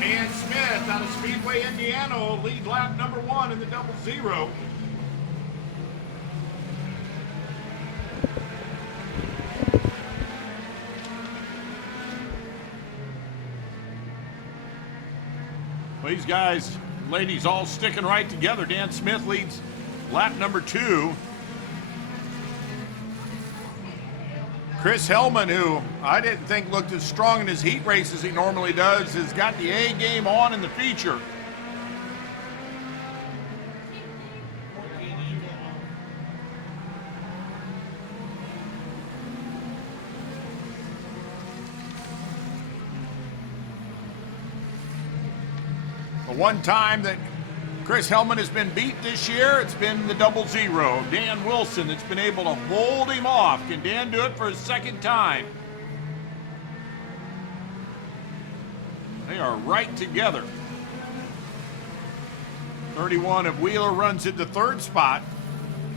Dan Smith out of Speedway, Indiana will lead lap number 1 in the double zero. Well, these guys, ladies, all sticking right together. Dan Smith leads lap number 2. Chris Hellman, who I didn't think looked as strong in his heat race as he normally does, has got the A game on in the feature. The one time that Chris Hellman has been beat this year, it's been the double zero. Dan Wilson that's been able to hold him off. Can Dan do it for his second time? They are right together. 31 of Wheeler runs into third spot.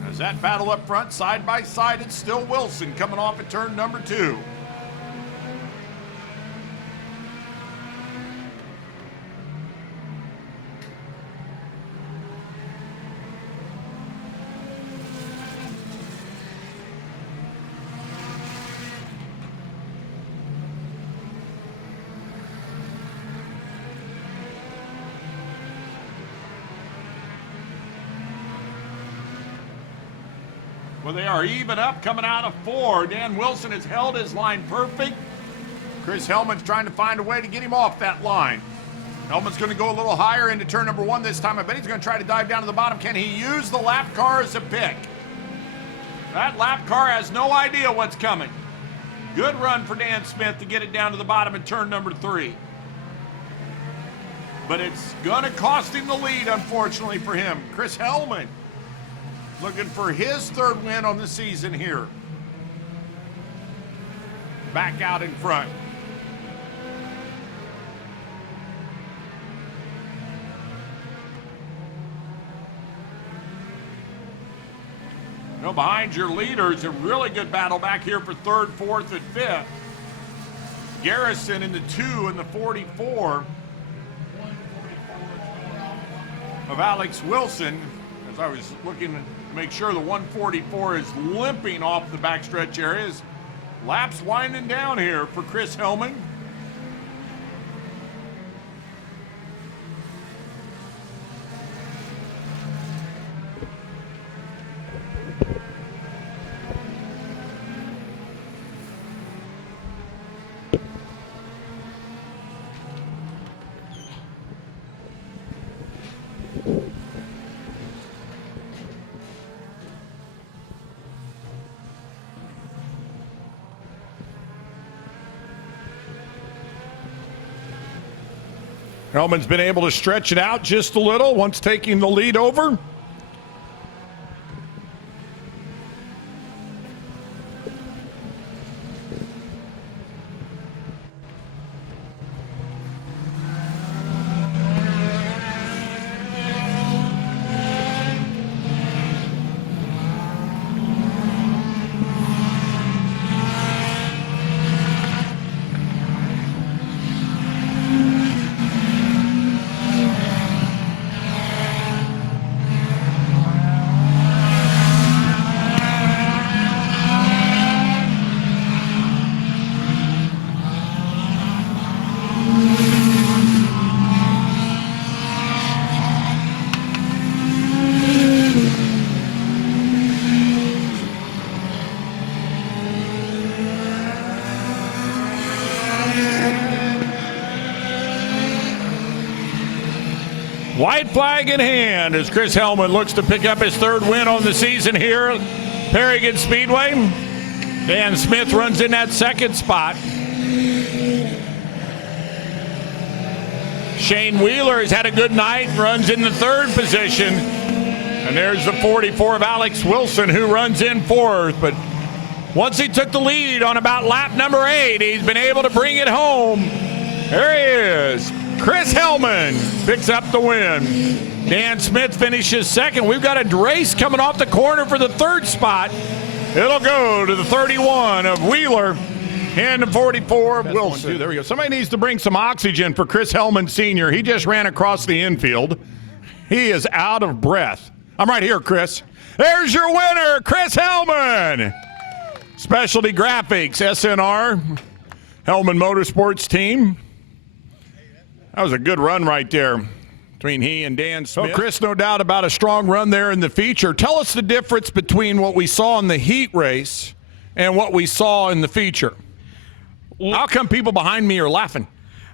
As that battle up front, side by side, it's still Wilson coming off at turn number 2. Well, they are even up coming out of 4. Dan Wilson has held his line perfect. Chris Hellman's trying to find a way to get him off that line. Hellman's going to go a little higher into turn number 1 this time. I bet he's going to try to dive down to the bottom. Can he use the lap car as a pick? That lap car has no idea what's coming. Good run for Dan Smith to get it down to the bottom in turn number 3. But it's going to cost him the lead, unfortunately for him. Chris Hellman looking for his 3rd win on the season here. Back out in front. You know, behind your leaders, a really good battle back here for 3rd, 4th, and 5th. Garrison in the 2 and the 44 of Alex Wilson. As I was looking to make sure the 144 is limping off the backstretch areas. Laps winding down here for Chris Hellman. Hellman's been able to stretch it out just a little once taking the lead over. White flag in hand as Chris Hellman looks to pick up his 3rd win on the season here at Paragon Speedway. Dan Smith runs in that 2nd spot. Shane Wheeler has had a good night, runs in the 3rd position. And there's the 44 of Alex Wilson who runs in 4th. But once he took the lead on about lap number 8, he's been able to bring it home. There he is. Chris Hellman picks up the win. Dan Smith finishes 2nd. We've got a race coming off the corner for the 3rd spot. It'll go to the 31 of Wheeler. And the 44 of Wilson. There we go. Somebody needs to bring some oxygen for Chris Hellman Sr. He just ran across the infield. He is out of breath. I'm right here, Chris. There's your winner, Chris Hellman. Specialty Graphics, SNR, Hellman Motorsports team. That was a good run right there between he and Dan Smith. So Chris, no doubt about a strong run there in the feature. Tell us the difference between what we saw in the heat race and what we saw in the feature. How come people behind me are laughing?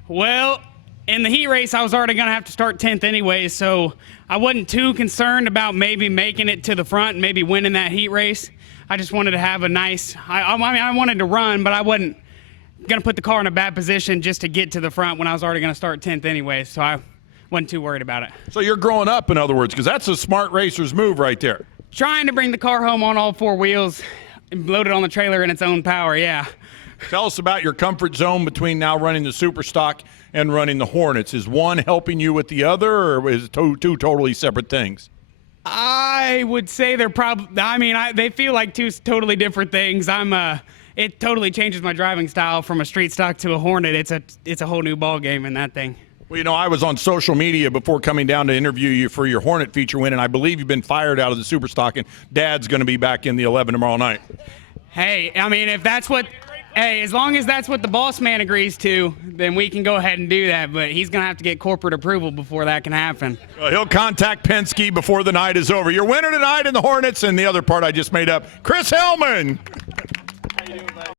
Well, in the heat race, I was already going to have to start 10th anyway, so I wasn't too concerned about maybe making it to the front and maybe winning that heat race. I just wanted to have a nice – I wanted to run, but I wasn't going to put the car in a bad position just to get to the front when I was already going to start 10th anyway, so I wasn't too worried about it. So you're growing up, in other words, because that's a smart racer's move right there. Trying to bring the car home on all four wheels and load it on the trailer in its own power, yeah. Tell us about your comfort zone between now running the Super Stock and running the Hornets. Is one helping you with the other, or is it two totally separate things? I would say they're probably. They feel like two totally different things. It totally changes my driving style from a street stock to a Hornet. It's a whole new ball game in that thing. Well, I was on social media before coming down to interview you for your Hornet feature win, and I believe you've been fired out of the Super Stock, and Dad's going to be back in the 11 tomorrow night. Hey, if that's what. Hey, as long as that's what the boss man agrees to, then we can go ahead and do that. But he's going to have to get corporate approval before that can happen. Well, he'll contact Penske before the night is over. Your winner tonight in the Hornets, and the other part I just made up, Chris Hellman. How you doing, buddy?